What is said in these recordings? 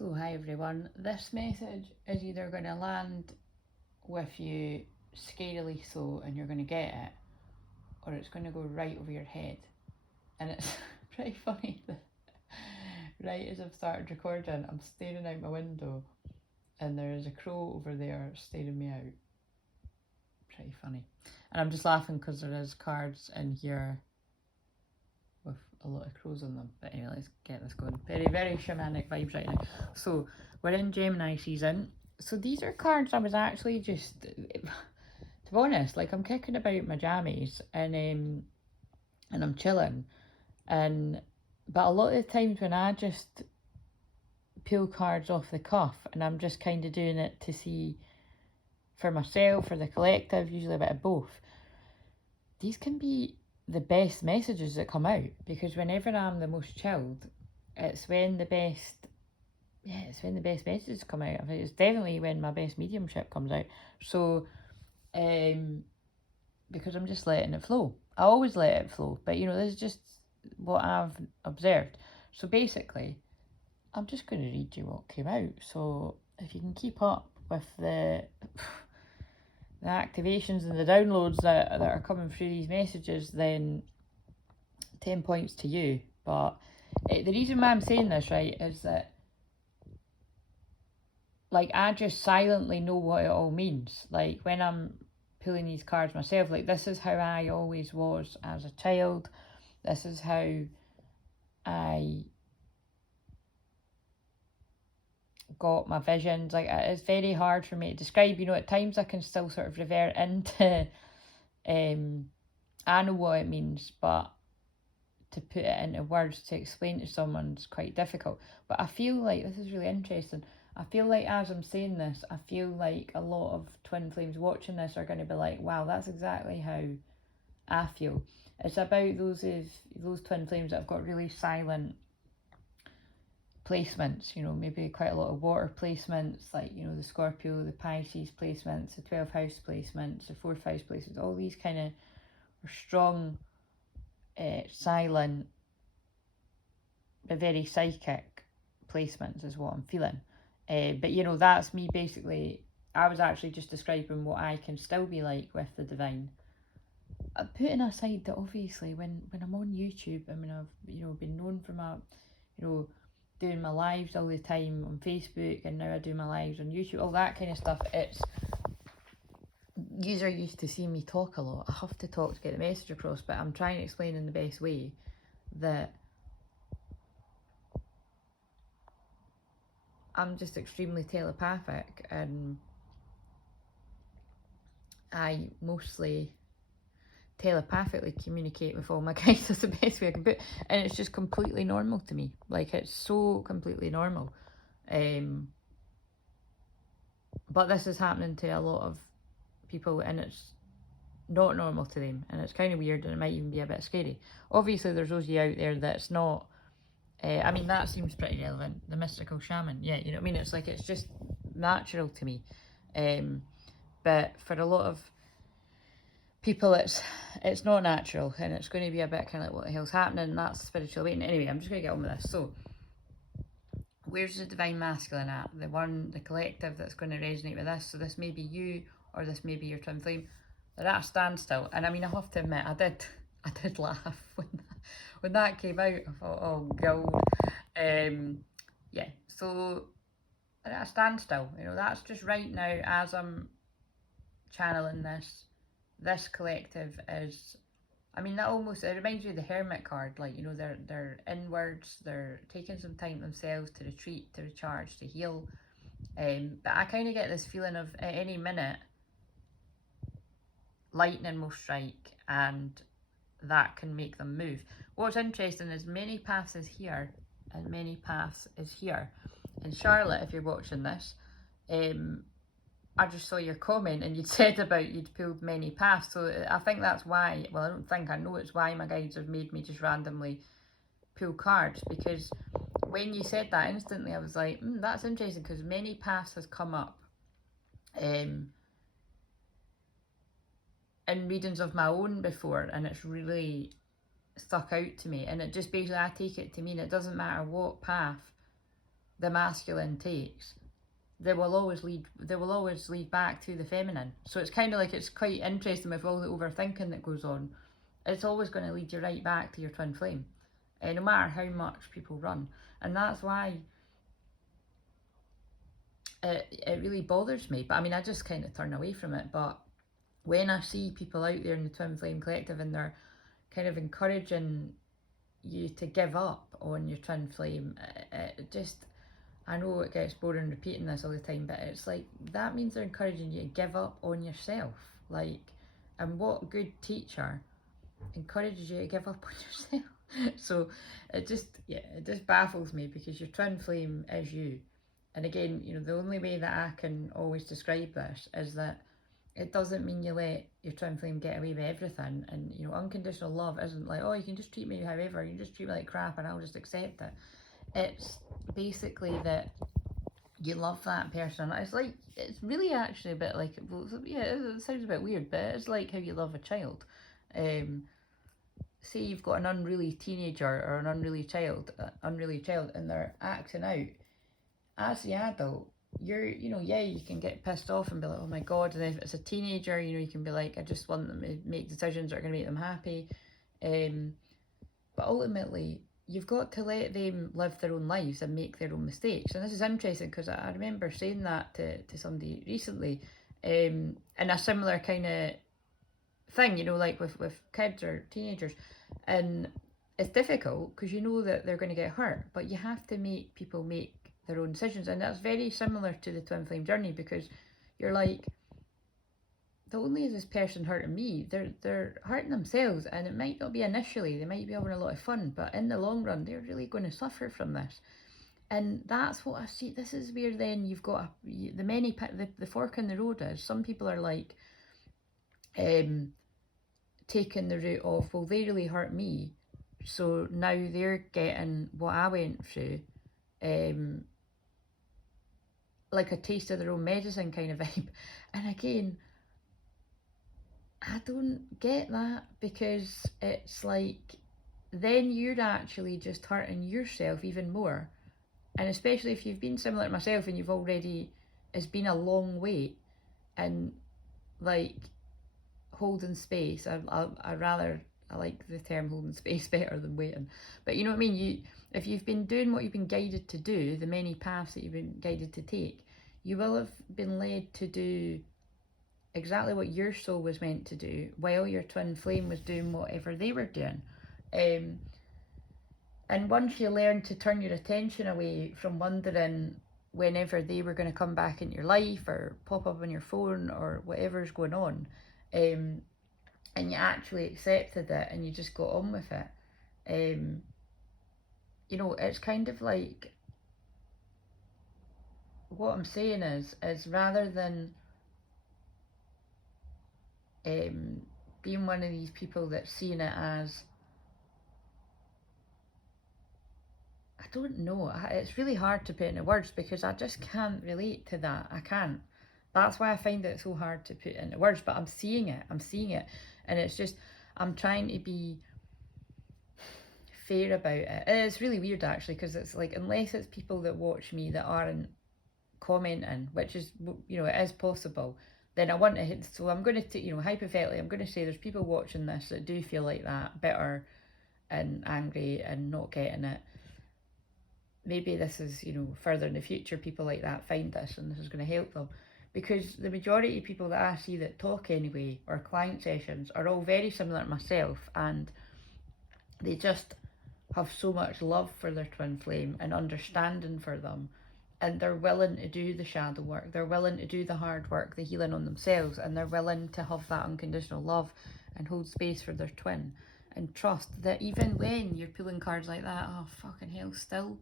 So hi everyone, this message is either going to land with you scarily so and you're going to get it, or it's going to go right over your head. And it's pretty funny that right as I've started recording, I'm staring out my window and there is a crow over there staring me out. Pretty funny. And I'm just laughing because there is cards in here with a lot of crows on them. But anyway, let's get this going. Very, very shamanic vibes right now. So we're in Gemini season. So these are cards I was actually just, to be honest, like I'm kicking about my jammies and I'm chilling. But a lot of the times when I just pull cards off the cuff and I'm just kind of doing it to see for myself, for the collective, usually a bit of both, these can be the best messages that come out, because whenever I'm the most chilled, it's when the best messages come out. I think it's definitely when my best mediumship comes out. So because I'm just letting it flow. I always let it flow, but this is just what I've observed. So basically, I'm just going to read you what came out. So if you can keep up with the activations and the downloads that are coming through these messages, then 10 points to you. But the reason why I'm saying this, right, is that like I just silently know what it all means. Like when I'm pulling these cards myself, like this is how I always was as a child. This is how I got my visions. Like it's very hard for me to describe. At times I can still sort of revert into I know what it means, but to put it into words to explain to someone is quite difficult. But I feel like this is really interesting. I feel like as I'm saying this, I feel like a lot of twin flames watching this are going to be like, wow, that's exactly how I feel. It's about those twin flames that have got really silent placements, maybe quite a lot of water placements, like, the Scorpio, the Pisces placements, the 12th house placements, the 4th house placements, all these kind of strong, silent, but very psychic placements is what I'm feeling. But that's me basically. I was actually just describing what I can still be like with the divine. Putting aside that obviously when I'm on YouTube, I mean I've been known for my, doing my lives all the time on Facebook, and now I do my lives on YouTube, all that kind of stuff. It's users are used to seeing me talk a lot. I have to talk to get the message across, but I'm trying to explain in the best way that I'm just extremely telepathic, and I mostly telepathically communicate with all my guides. That's the best way I can put it. And it's just completely normal to me. Like, it's so completely normal. But this is happening to a lot of people, and it's not normal to them, and it's kind of weird, and it might even be a bit scary. Obviously there's those of you out there that's not, I mean, that seems pretty relevant, the mystical shaman, yeah, you know what I mean, it's like, it's just natural to me. But for a lot of people it's not natural, and it's going to be a bit kind of like, what the hell's happening, and that's spiritual awakening. Anyway, I'm just going to get on with this. So where's the divine masculine at? The collective that's going to resonate with this. So this may be you, or this may be your twin flame. They're at a standstill. And I mean, I have to admit, I did laugh when that came out. I thought, oh god. Yeah, so they're at a standstill. That's just right now as I'm channeling this collective is, I mean, it reminds me of the Hermit card. Like, they're inwards, they're taking some time themselves to retreat, to recharge, to heal. But I kind of get this feeling of at any minute, lightning will strike, and that can make them move. What's interesting is many paths is here, and many paths is here. And Charlotte, if you're watching this, I just saw your comment, and you'd said about you'd pulled many paths. So I think that's why, well, I don't think, I know it's why my guides have made me just randomly pull cards, because when you said that, instantly I was like, that's interesting, because many paths has come up in readings of my own before, and it's really stuck out to me. And it just basically, I take it to mean it doesn't matter what path the masculine takes, they will always lead back to the feminine. So it's kind of like, it's quite interesting with all the overthinking that goes on. It's always going to lead you right back to your twin flame, no matter how much people run. And that's why it really bothers me. But I mean, I just kind of turn away from it. But when I see people out there in the twin flame collective and they're kind of encouraging you to give up on your twin flame, it just, I know it gets boring repeating this all the time, but it's like, that means they're encouraging you to give up on yourself. Like, and what good teacher encourages you to give up on yourself? So it just baffles me, because your twin flame is you. And again, you know, the only way that I can always describe this is that it doesn't mean you let your twin flame get away with everything. And, you know, unconditional love isn't like, oh, you can just treat me however, you can just treat me like crap and I'll just accept it. It's basically that you love that person. It's like, it's really actually a bit like, well, yeah, it sounds a bit weird, but it's like how you love a child. Say you've got an unruly teenager or an unruly child, and they're acting out. As the adult, you know, yeah, you can get pissed off and be like, oh my god. And if it's a teenager, you know, you can be like, I just want them to make decisions that are going to make them happy. But ultimately, you've got to let them live their own lives and make their own mistakes. And this is interesting, because I remember saying that to somebody recently, in a similar kind of thing, you know, like with kids or teenagers. And it's difficult because you know that they're going to get hurt, but you have to make people make their own decisions. And that's very similar to the twin flame journey, because you're like, not only is this person hurting me, they're hurting themselves, and it might not be initially, they might be having a lot of fun, but in the long run they're really going to suffer from this. And that's what I see. This is where then you've got the fork in the road is, some people are like taking the route of, well, they really hurt me, so now they're getting what I went through, like a taste of their own medicine kind of vibe. And again, I don't get that, because it's like, then you're actually just hurting yourself even more. And especially if you've been similar to myself and you've already, it's been a long wait, and like holding space, I like the term holding space better than waiting. But you know what I mean? If you've been doing what you've been guided to do, the many paths that you've been guided to take, you will have been led to do exactly what your soul was meant to do, while your twin flame was doing whatever they were doing. And once you learn to turn your attention away from wondering whenever they were going to come back into your life or pop up on your phone or whatever's going on, and you actually accepted it and you just got on with it, you know, it's kind of like, what I'm saying is rather than being one of these people that's seeing it as, I don't know, it's really hard to put into words, because I just can't relate to that. I can't. That's why I find it so hard to put into words, but I'm seeing it, and it's just, I'm trying to be fair about it. It's really weird actually, because it's like, unless it's people that watch me that aren't commenting, which is, you know, it is possible, then I want to hit, so I'm going to, you know, hypothetically, I'm going to say there's people watching this that do feel like that, bitter and angry and not getting it. Maybe this is, you know, further in the future, people like that find this and this is going to help them. Because the majority of people that I see that talk anyway, or client sessions, are all very similar to myself, and they just have so much love for their twin flame and understanding for them, and they're willing to do the shadow work, they're willing to do the hard work, the healing on themselves, and they're willing to have that unconditional love and hold space for their twin, and trust that even when you're pulling cards like that, oh fucking hell, still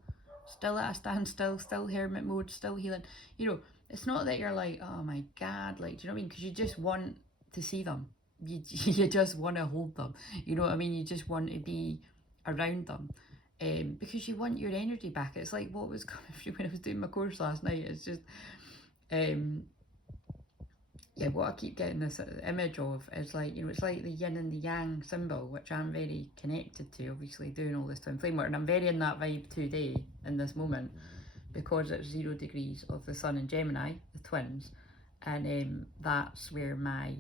at a standstill, still hermit mode, still healing, you know, it's not that you're like, oh my god, like, do you know what I mean? Because you just want to see them, you just want to hold them, you know what I mean? You just want to be around them, because you want your energy back. It's like what was coming through when I was doing my course last night. It's just, yeah, what I keep getting this image of is like, you know, it's like the yin and the yang symbol, which I'm very connected to, obviously doing all this twin flame work, and I'm very in that vibe today, in this moment, because it's 0 degrees of the sun in Gemini, the twins, and that's where my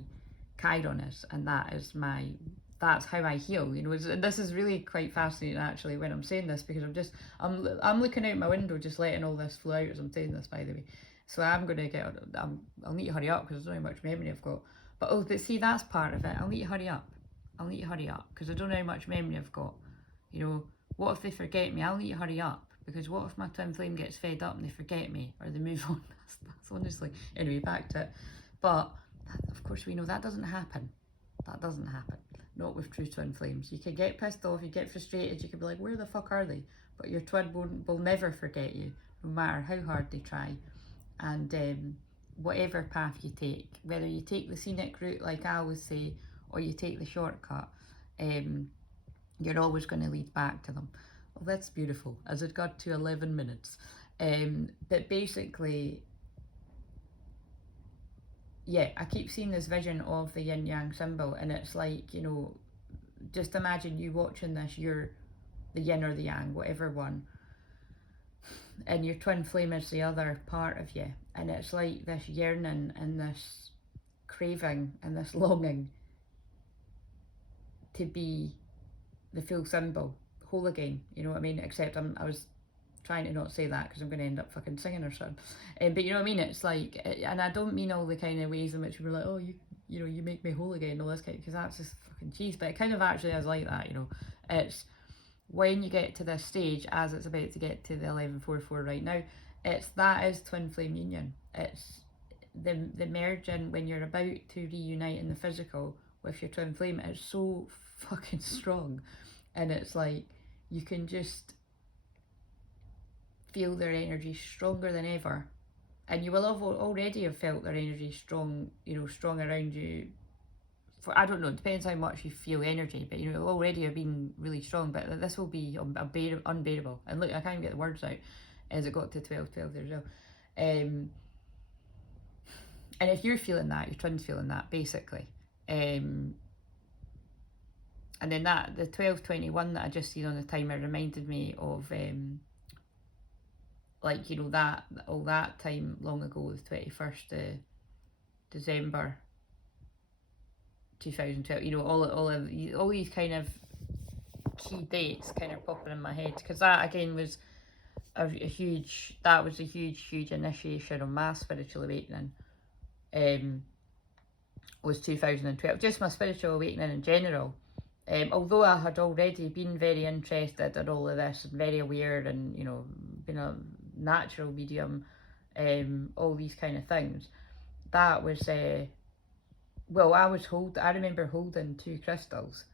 Chiron is, and that's how I heal. You know, this is really quite fascinating actually when I'm saying this, because I'm looking out my window just letting all this flow out as I'm saying this, by the way. So I'm gonna I'll need to hurry up because I don't know how much memory I've got. But see, that's part of it. I'll need to hurry up. I'll need to hurry up because I don't know how much memory I've got. You know, what if they forget me? I'll need to hurry up, because what if my twin flame gets fed up and they forget me, or they move on? That's honestly, anyway, back to it. But of course we know that doesn't happen. That doesn't happen. Not with true twin flames. You can get pissed off, you get frustrated, you can be like, where the fuck are they? But your twin will never forget you, no matter how hard they try. And whatever path you take, whether you take the scenic route, like I always say, or you take the shortcut, you're always going to lead back to them. Well, that's beautiful, as it got to 11 minutes. But basically, yeah, I keep seeing this vision of the yin-yang symbol, and it's like, you know, just imagine you watching this, you're the yin or the yang, whatever one, and your twin flame is the other part of you, and it's like this yearning and this craving and this longing to be the full symbol, whole again, you know what I mean? Except I was trying to not say that because I'm going to end up fucking singing or something. But you know what I mean? It's like, and I don't mean all the kind of ways in which we're like, oh, you know, you make me whole again, all this kind, because that's just fucking cheese. But it kind of actually is like that, you know. It's when you get to this stage, as it's about to get to the 1144 right now, that is twin flame union. It's the merging when you're about to reunite in the physical with your twin flame. It's so fucking strong, and it's like you can just feel their energy stronger than ever, and you will have already have felt their energy strong, you know, strong around you for, I don't know, it depends how much you feel energy, but you know, it'll already have been really strong, but this will be unbearable. And look, I can't even get the words out as it got to 12 there as well. And if you're feeling that, your twin's feeling that, basically. And then the 12:21 that I just seen on the timer reminded me of like, you know, that all that time long ago, the 21st of December 2012, you know, all these kind of key dates kind of popping in my head, because that again was a huge initiation of my spiritual awakening. Was 2012, just my spiritual awakening in general. Although I had already been very interested in all of this and very aware, and you know, been a natural medium, all these kind of things, that was well, I remember holding 2 crystals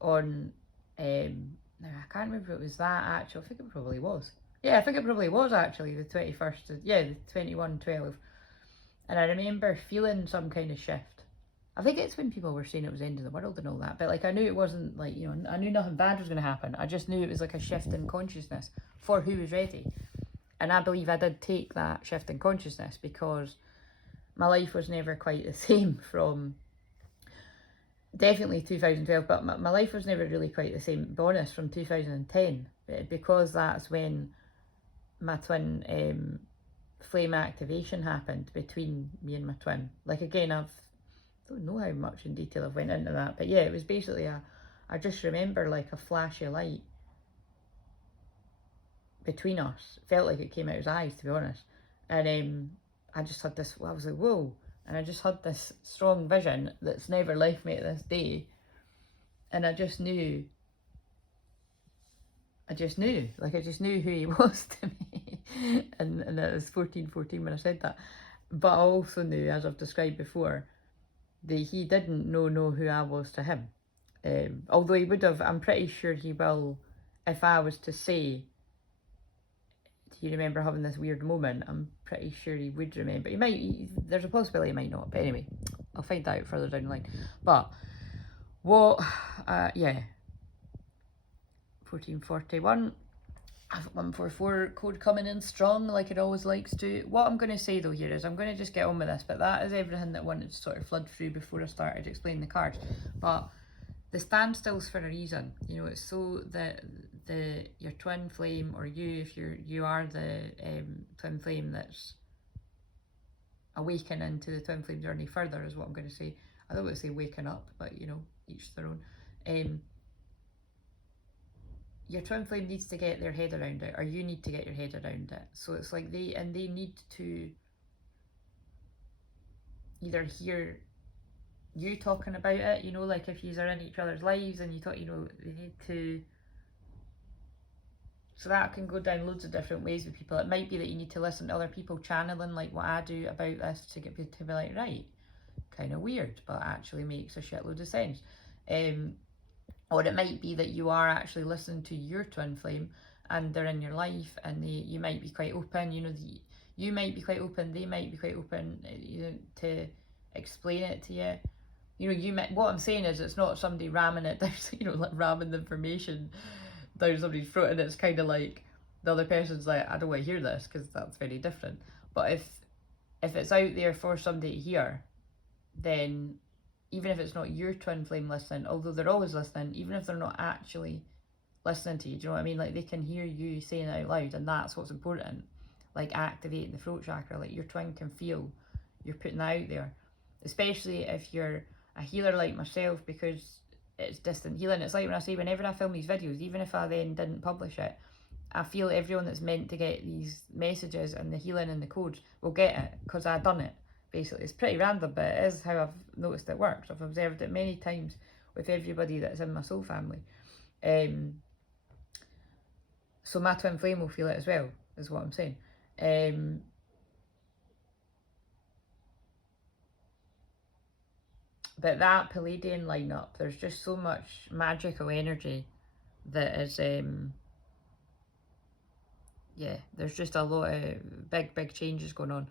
on now I can't remember if it was that actually. I think it probably was. Yeah, I think it probably was actually the 21st, the 21/12. And I remember feeling some kind of shift. I think it's when people were saying it was the end of the world and all that, but like I knew it wasn't, like, you know, I knew nothing bad was going to happen. I just knew it was like a shift in consciousness for who was ready. And I believe I did take that shift in consciousness, because my life was never quite the same from definitely 2012, but my life was never really quite the same, to be honest, from 2010, because that's when my twin flame activation happened between me and my twin. Like, again, I don't know how much in detail I've went into that, but yeah, it was basically I just remember like a flash of light between us. It felt like it came out his eyes, to be honest. And I just had this, I was like, whoa, and I just had this strong vision that's never left me to this day. And I just knew who he was to me. and it was 14:14 when I said that. But I also knew, as I've described before, that he didn't know who I was to him. Although he would have, I'm pretty sure he will, if I was to say, do you remember having this weird moment? I'm pretty sure he would remember. There's a possibility he might not, but anyway, I'll find out further down the line. But what, yeah, 1441, I have 144 code coming in strong, like it always likes to. What I'm going to say though here is, I'm going to just get on with this, but that is everything that I wanted to sort of flood through before I started explaining the cards. But the standstills for a reason, you know, it's so that your twin flame, or if you are the twin flame that's awakening to the twin flame journey further, is what I'm going to say. I don't want to say waking up, but you know, each their own. Your twin flame needs to get their head around it, or you need to get your head around it. So it's like they need to either hear you talking about it, you know, like if you are in each other's lives and you talk, you know, they need to. So that can go down loads of different ways with people. It might be that you need to listen to other people channeling, like what I do about this, to get people to be like, right, kind of weird, but actually makes a shitload of sense. Or it might be that you are actually listening to your twin flame and they're in your life, and you might be quite open, you know, you might be quite open, they might be quite open, you know, to explain it to you. You know, what I'm saying is, it's not somebody ramming it down, you know, like ramming the information down somebody's throat, and it's kind of like the other person's like, I don't want to hear this, because that's very different. But if it's out there for somebody to hear, then even if it's not your twin flame listening, although they're always listening, even if they're not actually listening to you, do you know what I mean? Like, they can hear you saying it out loud, and that's what's important. Like activating the throat chakra, like your twin can feel you're putting that out there, especially if you're a healer like myself, because it's distant healing. It's like when I say, whenever I film these videos, even if I then didn't publish it, I feel everyone that's meant to get these messages and the healing and the codes will get it, because I've done it. Basically, it's pretty random, but it is how I've noticed it works. I've observed it many times with everybody that's in my soul family. So my twin flame will feel it as well, is what I'm saying. But that Palladian lineup, there's just so much magical energy that is, yeah, there's just a lot of big changes going on.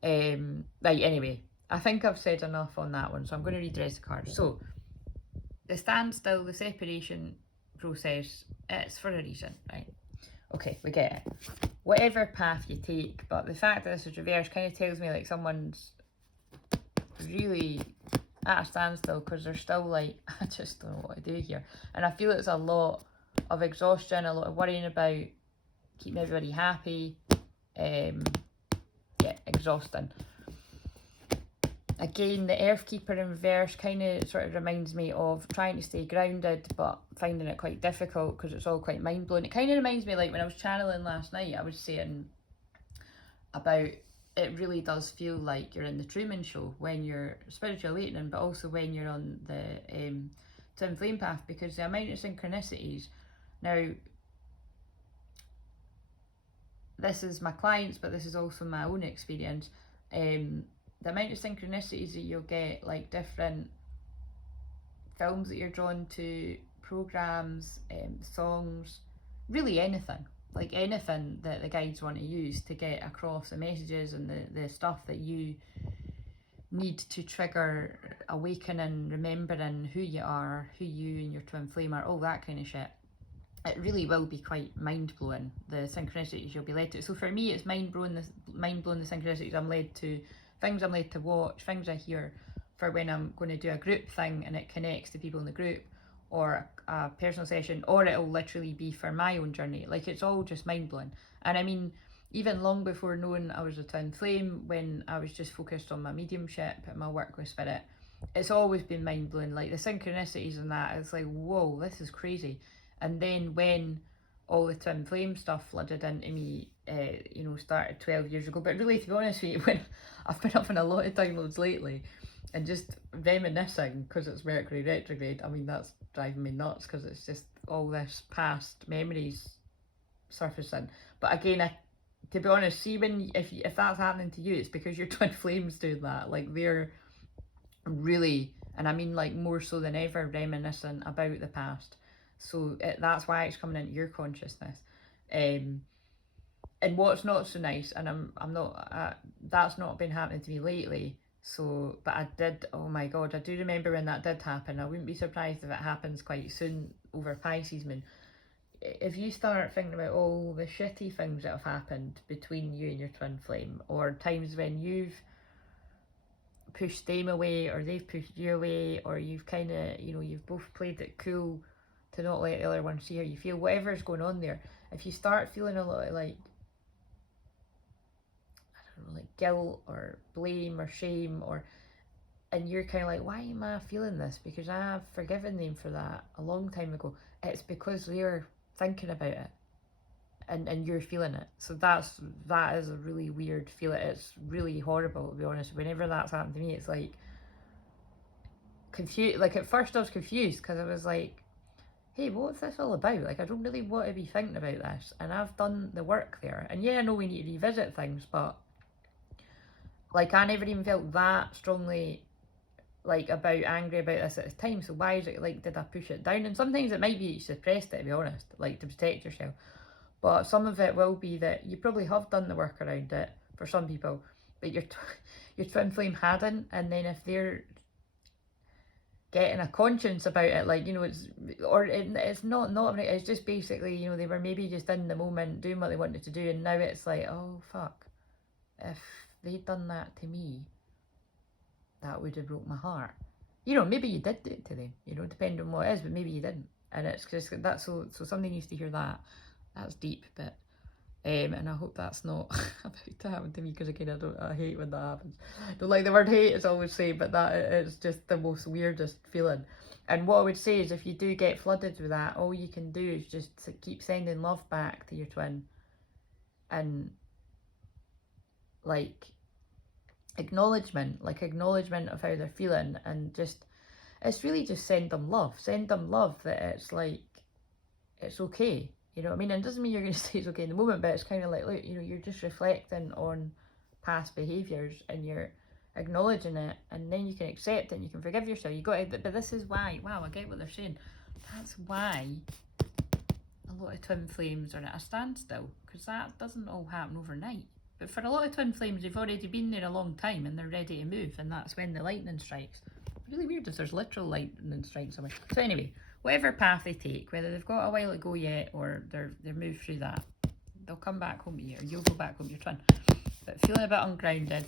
Right, anyway, I think I've said enough on that one, so I'm going to read the rest of the cards. So, the standstill, the separation process, it's for a reason, right? Okay, we get it. Whatever path you take, but the fact that this is reversed kind of tells me like someone's really at a standstill, because they're still like, I just don't know what to do here. And I feel it's a lot of exhaustion, a lot of worrying about keeping everybody happy. Yeah, exhausting. Again, the Earthkeeper in reverse kind of sort of reminds me of trying to stay grounded, but finding it quite difficult because it's all quite mind-blowing. It kind of reminds me, like when I was channeling last night, I was saying about, it really does feel like you're in the Truman Show when you're spiritual awakening, but also when you're on the twin flame path, because the amount of synchronicities. Now, this is my clients, but this is also my own experience. The amount of synchronicities that you'll get, like different films that you're drawn to, programs, songs, really anything. Like anything that the guides want to use to get across the messages and the stuff that you need to trigger awakening, remembering who you are, who you and your twin flame are, all that kind of shit. It really will be quite mind-blowing, the synchronicities you'll be led to. So for me, it's mind-blowing the synchronicities I'm led to, things I'm led to watch, things I hear for when I'm going to do a group thing and it connects to people in the group, or a personal session, or it'll literally be for my own journey. Like, it's all just mind-blowing. And I mean, even long before knowing I was a twin flame, when I was just focused on my mediumship and my work with spirit, it's always been mind-blowing. Like the synchronicities and that, it's like, whoa, this is crazy. And then when all the twin flame stuff flooded into me, you know, started 12 years ago. But really, to be honest with you, when I've been having a lot of downloads lately and just reminiscing, because it's Mercury retrograde, I mean, that's driving me nuts, because it's just all this past memories surfacing. But again, to be honest, see, when if that's happening to you, it's because your twin flames doing that. Like, they're really, and I mean like more so than ever, reminiscing about the past. So that's why it's coming into your consciousness. And what's not so nice, and I'm not, that's not been happening to me lately. So, but I did, oh my god, I do remember when that did happen. I wouldn't be surprised if it happens quite soon over Pisces moon. If you start thinking about all the shitty things that have happened between you and your twin flame, or times when you've pushed them away or they've pushed you away, or you've kind of, you know, you've both played it cool to not let the other one see how you feel, whatever's going on there. If you start feeling a lot of like, I don't know, like guilt or blame or shame, or and you're kind of like, why am I feeling this? Because I have forgiven them for that a long time ago. It's because they're thinking about it, and you're feeling it. So that is a really weird feeling. It's really horrible, to be honest. Whenever that's happened to me, it's like confused. Like at first I was confused because I was like, hey, what's this all about? Like, I don't really want to be thinking about this, and I've done the work there. And yeah, I know we need to revisit things, but like I never even felt that strongly like angry about this at the time. So why is it like, did I push it down? And sometimes it might be you suppressed it, to be honest, like to protect yourself. But some of it will be that you probably have done the work around it for some people, but your twin flame hadn't. And then if they're getting a conscience about it, like, you know, it's not it's just basically, you know, they were maybe just in the moment doing what they wanted to do, and now it's like, oh fuck, if they'd done that to me, that would have broke my heart. You know, maybe you did do it to them, you know, depending on what it is, but maybe you didn't. And it's just that, so somebody needs to hear that. That's deep, but and I hope that's not about to happen to me, because again, I hate when that happens. I don't like the word hate, as I always say, but that is just the most weirdest feeling. And what I would say is, if you do get flooded with that, all you can do is just keep sending love back to your twin, and like acknowledgement of how they're feeling, and just, it's really just send them love that it's like, it's okay. You know what I mean? And it doesn't mean you're going to say it's okay in the moment, but it's kind of like, look, you know, you're just reflecting on past behaviours and you're acknowledging it, and then you can accept it and you can forgive yourself. You got to, but this is why, wow, I get what they're saying. That's why a lot of twin flames are at a standstill, because that doesn't all happen overnight. But for a lot of twin flames, they've already been there a long time and they're ready to move, and that's when the lightning strikes. Really weird if there's literal lightning strikes somewhere. So anyway, whatever path they take, whether they've got a while to go yet or they're moved through that, they'll come back home to you, or you'll go back home to your twin. But feeling a bit ungrounded,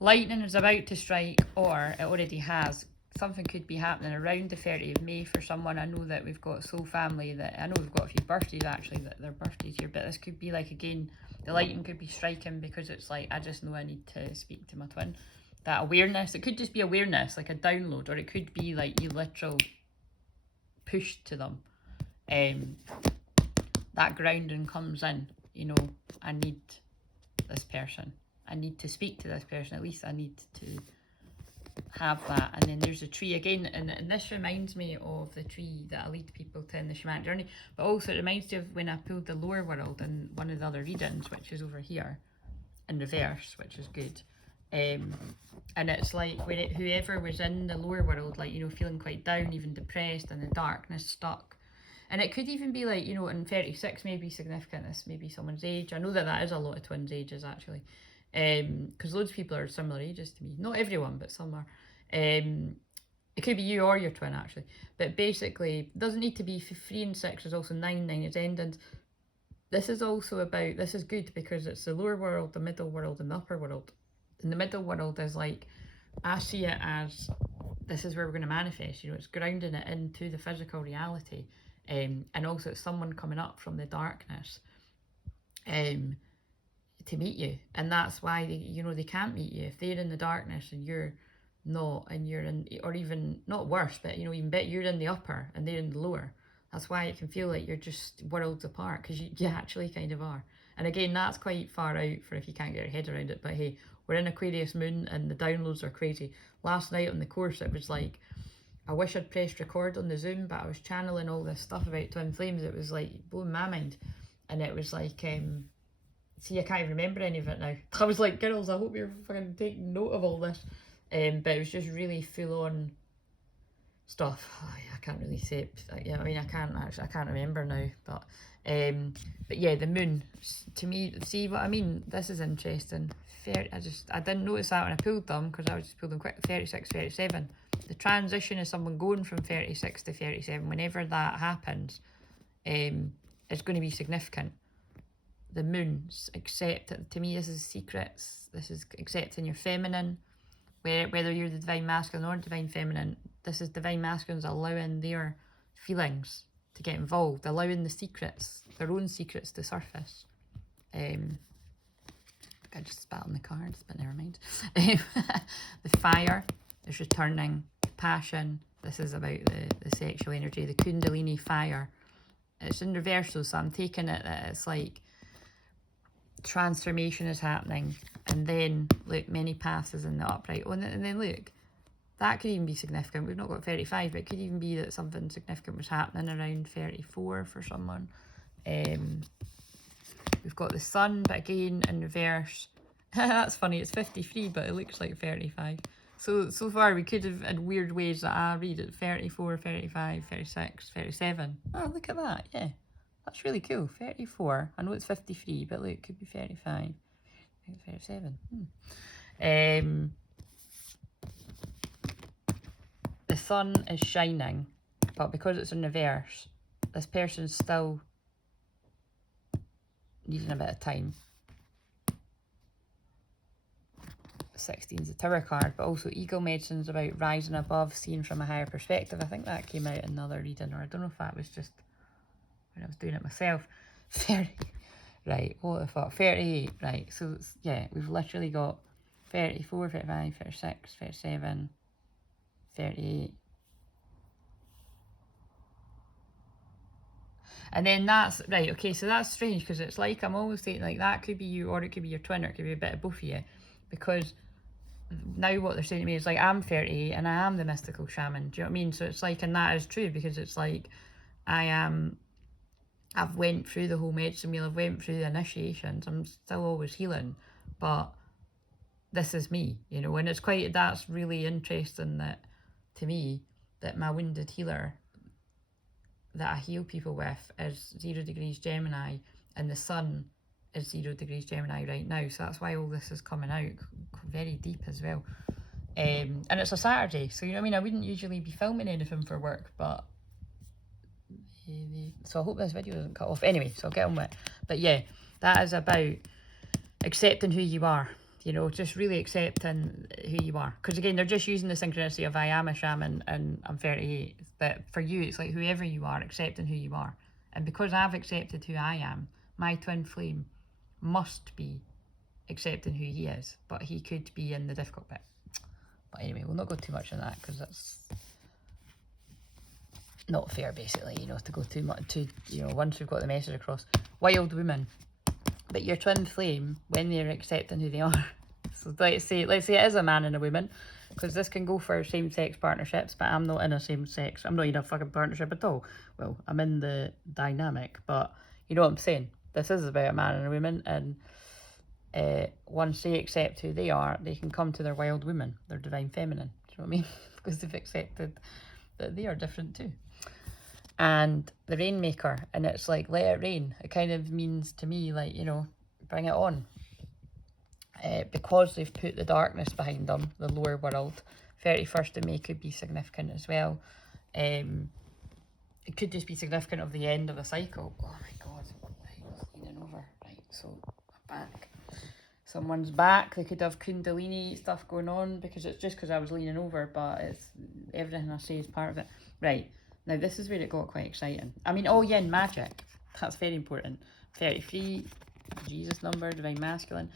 lightning is about to strike, or it already has. Something could be happening around the 30th of May for someone. I know that we've got soul family, that I know we've got a few birthdays actually, that their birthdays here, but this could be like, again, the lightning could be striking because it's like, I just know I need to speak to my twin. That awareness, it could just be awareness, like a download, or it could be like you literal push to them. That grounding comes in, you know, I need this person, I need to speak to this person, at least I need to have that. And then there's a tree again, and this reminds me of the tree that I lead people to in the shamanic journey, but also it reminds me of when I pulled the lower world in one of the other readings, which is over here in reverse, which is good. And it's like when whoever was in the lower world, like, you know, feeling quite down, even depressed, in the darkness, stuck. And it could even be like, you know, in 36 maybe significant, this may be someone's age. I know that is a lot of twins' ages actually, because loads of people are similar ages to me. Not everyone, but some are. It could be you or your twin actually, but basically it doesn't need to be 3 and 6. There's also 9 is endings. This is also about, this is good because it's the lower world, the middle world, and the upper world. And the middle world is like, I see it as, this is where we're going to manifest, you know, it's grounding it into the physical reality. And also it's someone coming up from the darkness to meet you. And that's why, they can't meet you. If they're in the darkness and you're not, and you're in, or even, not worse, but, even better, you're in the upper and they're in the lower. That's why it can feel like you're just worlds apart, because you actually kind of are. And again, that's quite far out for if you can't get your head around it. But hey, we're in Aquarius moon and the downloads are crazy. Last night on the course, it was like, I wish I'd pressed record on the Zoom, but I was channeling all this stuff about twin flames. It was like blowing my mind. And it was like, see, I can't even remember any of it now. I was like, girls, I hope you're fucking taking note of all this. But it was just really full on stuff. Oh, yeah, I can't really say it. Yeah, I mean, I can't remember now. But yeah, the moon, to me, see what I mean? This is interesting. I didn't notice that when I pulled them, because I was just pulling quick. 36, 37. The transition is someone going from 36 to 37. Whenever that happens, it's going to be significant. The moons, to me, this is secrets. This is accepting your feminine, whether you're the divine masculine or divine feminine. This is divine masculines allowing their feelings to get involved, allowing the secrets, their own secrets to surface. I just spat on the cards, but never mind. The fire is returning, passion. This is about the sexual energy, the Kundalini fire. It's in reversal, so I'm taking it that it's like transformation is happening, and then look, many paths is in the upright. Oh, and then look, that could even be significant. We've not got 35, but it could even be that something significant was happening around 34 for someone. We've got the sun, but again in reverse. That's funny, it's 53, but it looks like 35. So far we could have, in weird ways that I read it, 34, 35, 36, 37. Oh, look at that, yeah. That's really cool, 34. I know it's 53, but look, it could be 35, 37. The sun is shining, but because it's in reverse, this person's still needing a bit of time. 16 is the Tower card, but also Eagle medicine's about rising above, seeing from a higher perspective. I think that came out in another reading, or I don't know if that was just when I was doing it myself. 30, right, what the fuck, 38, right, so it's, yeah, we've literally got 34, 35, 36, 37, 38. And then that's, right, okay, so that's strange, because it's like, I'm always saying, like, that could be you, or it could be your twin, or it could be a bit of both of you, because now what they're saying to me is, like, I'm 38, and I am the mystical shaman, do you know what I mean? So it's like, and that is true, because it's like, I've went through the whole medicine wheel, I've went through the initiations, I'm still always healing, but this is me, you know, and it's quite, that's really interesting that, to me, that my wounded healer that I heal people with is 0 degrees Gemini, and the sun is 0 degrees Gemini right now, so that's why all this is coming out very deep as well. And it's a Saturday, so you know what I mean, I wouldn't usually be filming anything for work, but so I hope this video doesn't cut off. Anyway, so I'll get on with it. But yeah, that is about accepting who you are, you know, just really accepting who you are. Because again, they're just using the synchronicity of I am a shaman and I'm 38. But for you, it's like whoever you are, accepting who you are. And because I've accepted who I am, my twin flame must be accepting who he is. But he could be in the difficult bit. But anyway, we'll not go too much on that, because that's not fair, basically, you know, to go too much, you know, once we've got the message across. Wild woman. But your twin flame, when they're accepting who they are, so let's say it is a man and a woman, because this can go for same-sex partnerships, but I'm not in a same-sex, I'm not in a fucking partnership at all. Well, I'm in the dynamic, but you know what I'm saying. This is about a man and a woman, and once they accept who they are, they can come to their wild woman, their divine feminine, do you know what I mean? Because they've accepted that they are different too. And the rainmaker, and it's like, let it rain. It kind of means to me, like, you know, bring it on. Because they've put the darkness behind them, the lower world, 31st of May could be significant as well. It could just be significant of the end of a cycle. Oh my God, right, leaning over. Right, so I'm back. Someone's back. They could have Kundalini stuff going on, because it's just because I was leaning over, but it's everything I say is part of it. Right. Now, this is where it got quite exciting. I mean, oh, yin, magic. That's very important. 33, Jesus number, divine masculine.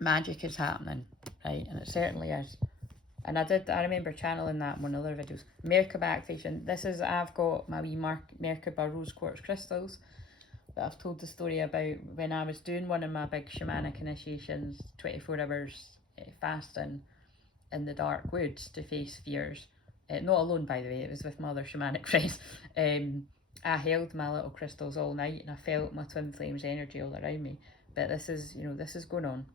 Magic is happening, right? And it certainly is. And I remember channeling that in one of the other videos. Merkaba activation. This is, I've got my wee Merkaba rose quartz crystals that I've told the story about when I was doing one of my big shamanic initiations, 24 hours fasting in the dark woods to face fears. Not alone, by the way, it was with my other shamanic friends. I held my little crystals all night, and I felt my twin flames energy all around me. But this is, you know, this is going on.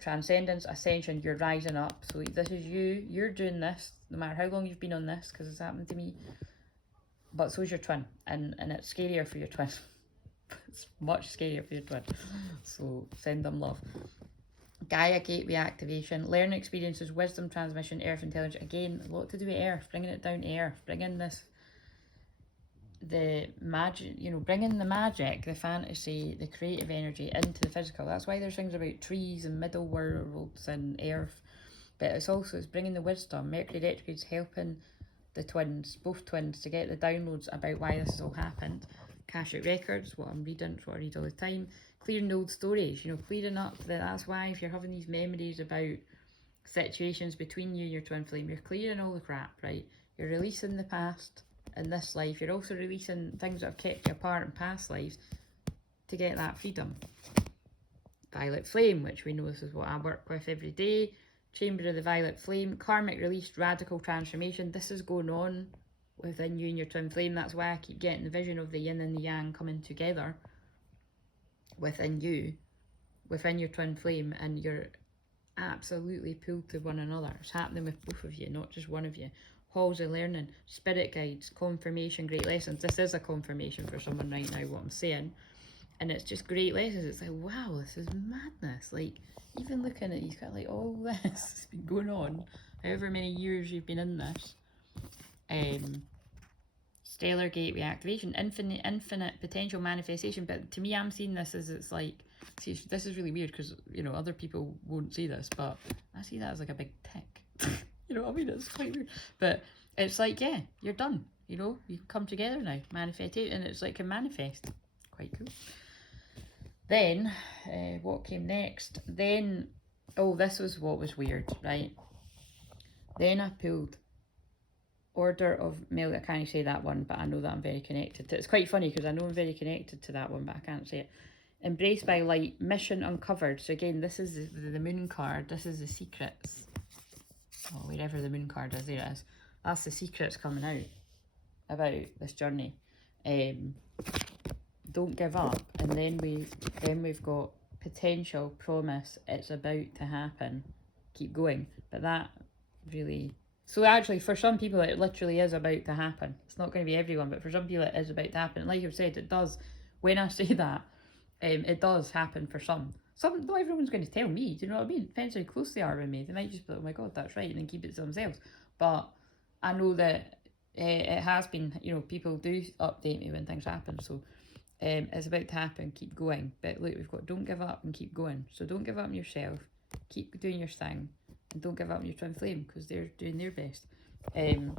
Transcendence, ascension, you're rising up. So this is you're doing this, no matter how long you've been on this, because it's happened to me. But so is your twin, and it's scarier for your twin. It's much scarier for your twin. So send them love. Gaia gateway activation, learning experiences, wisdom transmission, earth intelligence. Again, a lot to do with earth, bringing it down to earth, bringing this, the magic, you know, bringing the magic, the fantasy, the creative energy into the physical. That's why there's things about trees and middle worlds and earth, but it's bringing the wisdom. Mercury retrogrades helping the twins, both twins, to get the downloads about why this has all happened. Akashic records, what I'm reading, it's what I read all the time. Clearing old stories, you know, clearing up that's why if you're having these memories about situations between you and your twin flame, you're clearing all the crap, right? You're releasing the past in this life. You're also releasing things that have kept you apart in past lives to get that freedom. Violet flame, which we know this is what I work with every day. Chamber of the violet flame, karmic release, radical transformation. This is going on within you and your twin flame. That's why I keep getting the vision of the yin and the yang coming together within you, within your twin flame, and you're absolutely pulled to one another. It's happening with both of you, not just one of you. Halls of learning, spirit guides, confirmation, great lessons. This is a confirmation for someone right now, what I'm saying. And it's just great lessons. It's like, wow, this is madness. Like, even looking at you, you've got like all this has been going on, however many years you've been in this. Stellar gateway activation, infinite potential manifestation. But to me, I'm seeing this as, it's like, see, this is really weird because, you know, other people won't see this, but I see that as like a big tick. You know what I mean? It's quite weird. But it's like, yeah, you're done. You know, you come together now, manifest it, and it's like can manifest. Quite cool. Then, what came next? Then, oh, this was what was weird, right? Then I pulled Order of Male. I can't say that one, but I know that I'm very connected to it. It's quite funny because I know I'm very connected to that one, but I can't say it. Embraced by Light, Mission Uncovered. So again, this is the moon card. This is the secrets. Oh, wherever the moon card is, there it is. That's the secrets coming out about this journey. Don't give up. And then we've got potential, promise, it's about to happen, keep going. But that really, so actually for some people it literally is about to happen. It's not going to be everyone, but for some people it is about to happen. Like I've said, it does, when I say that, it does happen for some. Not everyone's going to tell me, do you know what I mean? Depends how close they are with me. They might just be like, oh my god, that's right, and then keep it to themselves. But I know that it has been, you know, people do update me when things happen. So it's about to happen, keep going. But look, we've got don't give up and keep going. So don't give up on yourself, keep doing your thing, and don't give up on your twin flame because they're doing their best. And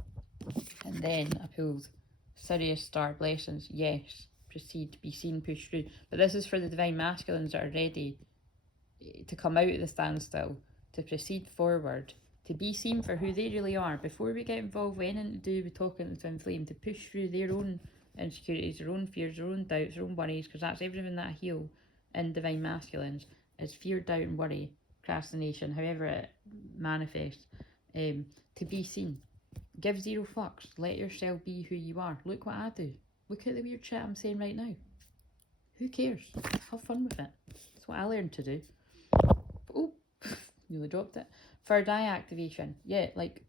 then I pulled Sirius Star Blessings. Yes, proceed, be seen, push through. But this is for the divine masculines that are ready to come out of the standstill, to proceed forward, to be seen for who they really are before we get involved with anything to do with talking to the twin flame, to push through their own insecurities, their own fears, their own doubts, their own worries, because that's everything that I heal in divine masculines is fear, doubt and worry, procrastination, however it manifests. To be seen, give zero fucks, let yourself be who you are. Look what I do, look at the weird shit I'm saying right now. Who cares? Have fun with it. That's what I learned to do. Oh, nearly dropped it. Third eye activation. Yeah, like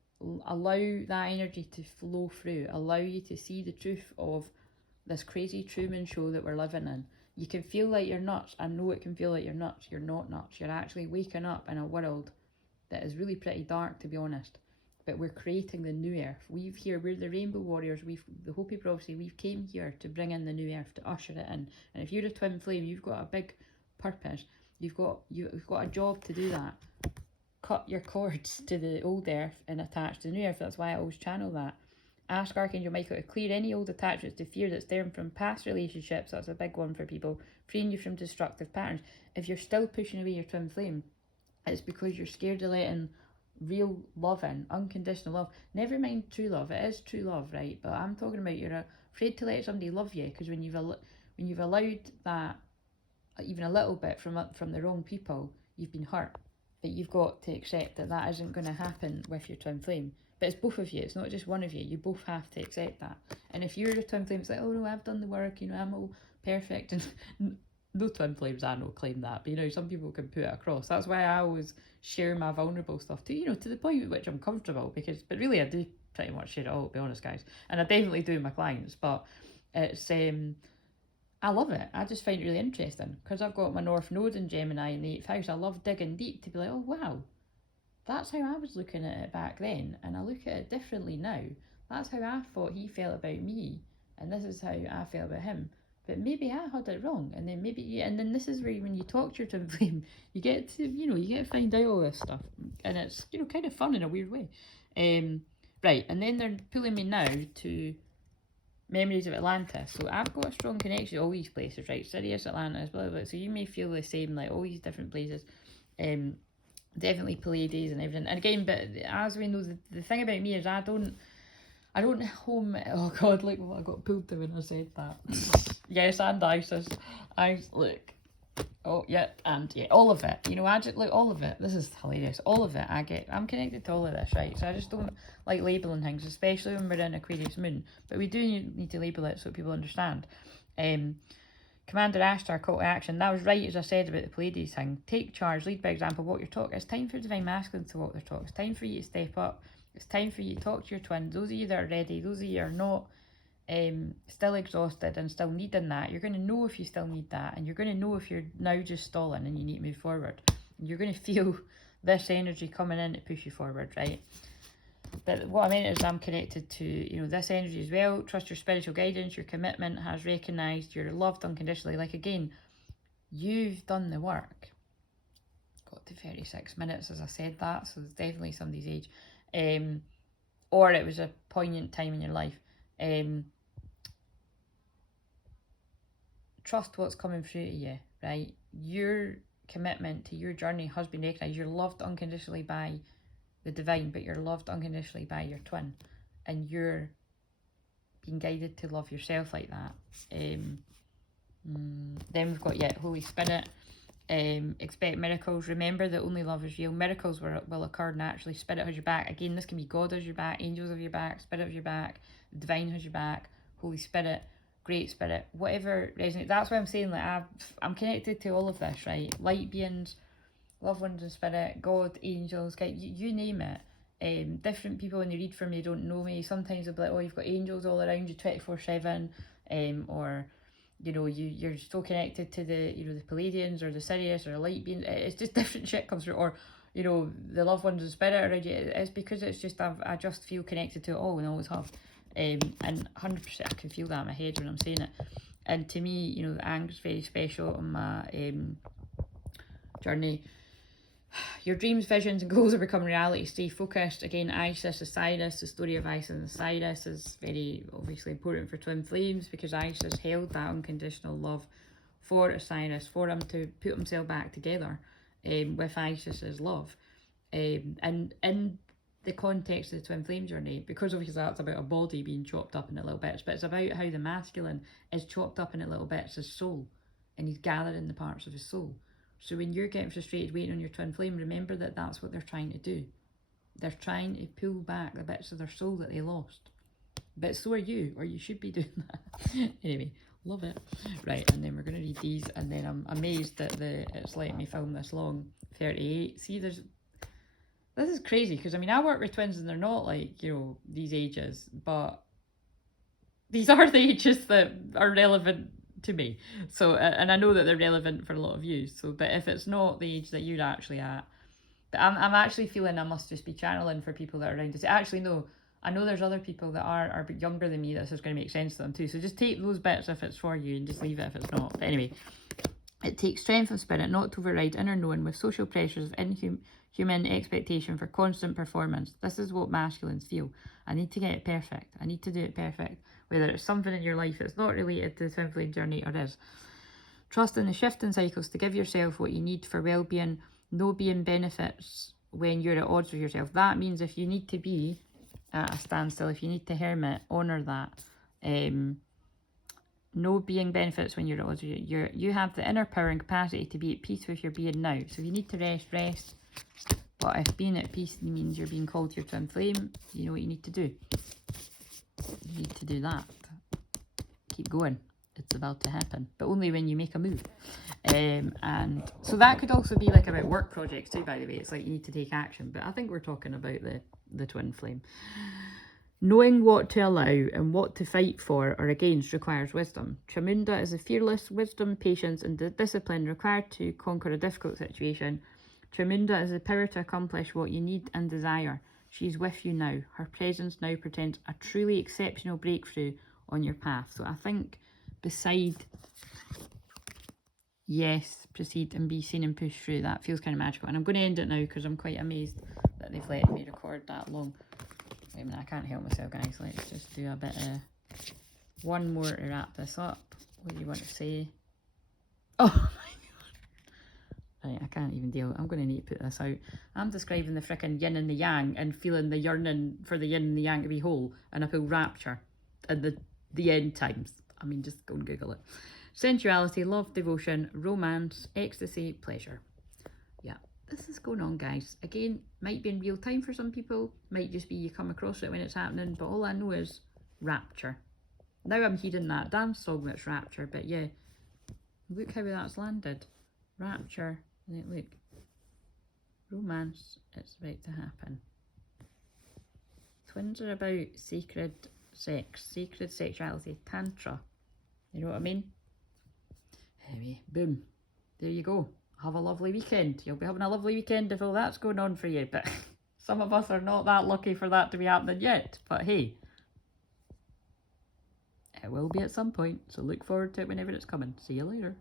allow that energy to flow through. Allow you to see the truth of this crazy Truman show that we're living in. You can feel like you're nuts. I know it can feel like you're nuts. You're not nuts. You're actually waking up in a world that is really pretty dark, to be honest. But we're creating the new earth. We're the Rainbow Warriors. The Hopi Prophecy, we've came here to bring in the new earth, to usher it in. And if you're a twin flame, you've got a big purpose. You've got a job to do that. Cut your cords to the old earth and attach to the new earth. That's why I always channel that. Ask Archangel Michael to clear any old attachments to fear that stem from past relationships. That's a big one for people. Freeing you from destructive patterns. If you're still pushing away your twin flame, it's because you're scared of letting real love in, unconditional love. Never mind true love. It is true love, right? But I'm talking about you're afraid to let somebody love you because when you've allowed that even a little bit from the wrong people, you've been hurt. But you've got to accept that that isn't going to happen with your twin flame. But it's both of you. It's not just one of you. You both have to accept that. And if you're a twin flame, it's like, oh no, I've done the work. You know, I'm all perfect. And no twin flames, I don't claim that. But you know, some people can put it across. That's why I always share my vulnerable stuff too. You know, to the point at which I'm comfortable. But really, I do pretty much share it all, to be honest, guys. And I definitely do with my clients. But it's I love it. I just find it really interesting because I've got my North Node in Gemini in the 8th house. I love digging deep to be like, oh wow, that's how I was looking at it back then, and I look at it differently now. That's how I thought he felt about me, and this is how I felt about him. But maybe I had it wrong, and then then this is where when you talk to your twin flame, you get to find out all this stuff, and it's kind of fun in a weird way. Right, and then they're pulling me now to memories of Atlantis. So I've got a strong connection to all these places, right? Sirius, Atlantis, blah, blah, blah. So you may feel the same, like all these different places. Definitely Pleiades and everything. And again, but as we know, the thing about me is I don't home. Oh God, look what I got pulled to when I said that. Yes, and Isis. Look. Oh yeah, and yeah, all of it. You know, I just look all of it. This is hilarious. All of it. I'm connected to all of this, right? So I just don't like labeling things, especially when we're in Aquarius moon. But we do need to label it so people understand. Commander Ashtar, call to action. That was right, as I said about the Pleiades thing. Take charge, lead by example, walk your talk. It's time for Divine Masculine to walk their talk. It's time for you to step up. It's time for you to talk to your twins. Those of you that are ready, those of you that are not still exhausted and still needing that, you're going to know if you still need that, and you're going to know if you're now just stalling and you need to move forward. And you're going to feel this energy coming in to push you forward, right? But what I meant is I'm connected to, you know, this energy as well. Trust your spiritual guidance. Your commitment has recognised you're loved unconditionally. Like, again, you've done the work. Got to 36 minutes as I said that, so it's definitely somebody's age. Or it was a poignant time in your life. Trust what's coming through to you, right? Your commitment to your journey has been recognised. You're loved unconditionally by the divine, but you're loved unconditionally by your twin, and you're being guided to love yourself like that. Then we've got Holy Spirit. Expect miracles. Remember that only love is real. Miracles will occur naturally. Spirit has your back. Again, this can be God has your back, angels have your back, Spirit has your back, the divine has your back, Holy Spirit, Great Spirit, whatever resonates. That's why I'm saying, like, I'm connected to all of this, right? Light beings, loved ones in spirit, God, angels, you name it. Different people, when they read from me, don't know me. Sometimes they'll be like, oh, you've got angels all around you 24/7, or you know, you're so connected to the, you know, the Pleiadians or the Sirius or the light being. It's just different shit comes through, or you know, the loved ones in spirit around you. It's because it's just I just feel connected to it all and always have. And 100% I can feel that in my head when I'm saying it. And to me, you know, the anger's very special on my journey. Your dreams, visions and goals are becoming reality. Stay focused. Again, Isis, Osiris, the story of Isis and Osiris is very obviously important for Twinflames, because Isis held that unconditional love for Osiris, for him to put himself back together with Isis's love. And in the context of the Twinflame journey, because obviously that's about a body being chopped up into little bits, but it's about how the masculine is chopped up into little bits, his soul, and he's gathering the parts of his soul. So when you're getting frustrated waiting on your twin flame, remember that that's what they're trying to do. They're trying to pull back the bits of their soul that they lost. But so are you, or you should be doing that. Anyway, love it. Right, and then we're going to read these, and then I'm amazed that it's letting me film this long. 38. See, this is crazy, because I mean, I work with twins and they're not like, you know, these ages, but these are the ages that are relevant to me. So, and I know that they're relevant for a lot of you. So, but if it's not the age that you're actually at, but I'm actually feeling I must just be channeling for people that are around us. Actually, no, I know there's other people that are a bit younger than me. This is going to make sense to them too. So just take those bits if it's for you, and just leave it if it's not. But anyway, it takes strength of spirit not to override inner knowing with social pressures of inhuman expectation for constant performance. This is what masculines feel. I need to get it perfect. I need to do it perfect. Whether it's something in your life that's not related to the Twinflame journey or is. Trust in the shifting cycles to give yourself what you need for well-being. No being benefits when you're at odds with yourself. That means if you need to be at a standstill, if you need to hermit, honour that. No being benefits when you're at odds with you have the inner power and capacity to be at peace with your being now. So if you need to rest. But if being at peace means you're being called to your twin flame, you know what you need to do. You need to do that. Keep going. It's about to happen, but only when you make a move. And so that could also be like about work projects too, by the way. It's like you need to take action, but I think we're talking about the twin flame. Knowing what to allow and what to fight for or against requires wisdom. Chamunda is a fearless wisdom, patience and discipline required to conquer a difficult situation. Chamunda is the power to accomplish what you need and desire. She is with you now. Her presence now portends a truly exceptional breakthrough on your path. So I think beside yes, proceed and be seen and push through, that feels kind of magical. And I'm going to end it now because I'm quite amazed that they've let me record that long. Wait a minute, I can't help myself, guys. Let's just do a bit of one more to wrap this up. What do you want to say? Oh my god. Right, I can't even deal. I'm going to need to put this out. I'm describing the frickin' yin and the yang and feeling the yearning for the yin and the yang to be whole, and I feel rapture and the end times. I mean, just go and Google it. Sensuality, love, devotion, romance, ecstasy, pleasure. Yeah, this is going on, guys. Again, might be in real time for some people, might just be you come across it when it's happening, but all I know is rapture. Now I'm hearing that dance song that's rapture, but yeah, look how that's landed. Rapture, and then look, romance, it's about to happen. Twins are about sacred sex, sacred sexuality, tantra. You know what I mean? Anyway, boom. There you go. Have a lovely weekend. You'll be having a lovely weekend if all that's going on for you, but some of us are not that lucky for that to be happening yet. But hey, it will be at some point, so look forward to it whenever it's coming. See you later.